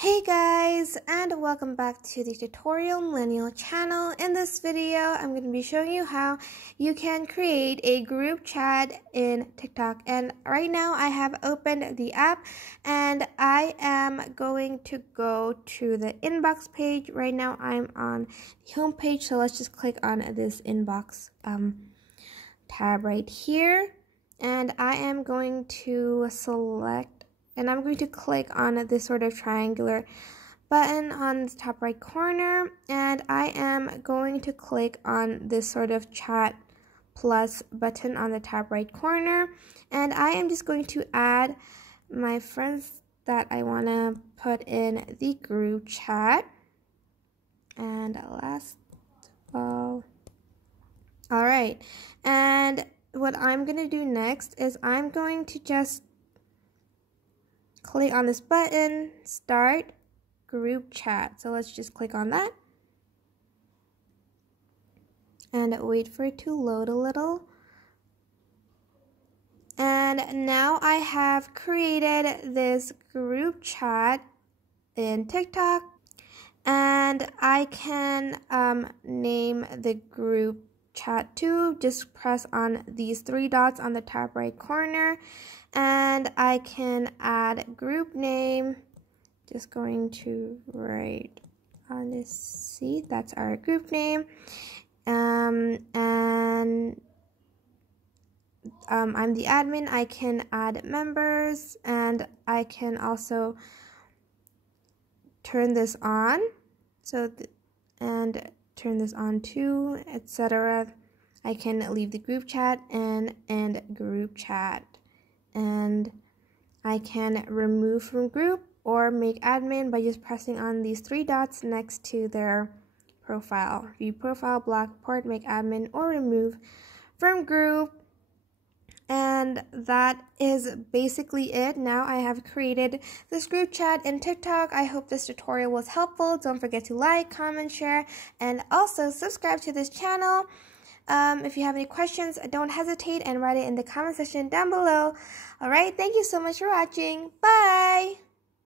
Hey guys, and welcome back to the Tutorial Millennial channel. In this video, I'm going to be showing you how you can create a group chat in TikTok. And right now I have opened the app and I am going to go to the inbox page. Right now I'm on the home page, so let's just click on this inbox tab right here. And I am going to select and I'm going to click on this sort of triangular button on the top right corner, and I am going to click on this sort of chat plus button on the top right corner, and I am just going to add my friends that I want to put in the group chat. And last of all right, and what I'm going to do next is I'm going to just click on this button, start group chat. So let's just click on that and wait for it to load a little. And now I have created this group chat in TikTok, and I can name the group chat to. Just press on these three dots on the top right corner, and I can add group name. Just going to write on this seat, that's our group name. And I'm the admin. I can add members, and I can also turn this on, and turn this on too, etc. I can leave the group chat and end group chat, and I can remove from group or make admin by just pressing on these three dots next to their profile. View profile, block, report, make admin, or remove from group. And that is basically it. Now I have created this group chat in TikTok. I hope this tutorial was helpful. Don't forget to like, comment, share, and also subscribe to this channel. If you have any questions, don't hesitate and write it in the comment section down below. Alright, thank you so much for watching. Bye!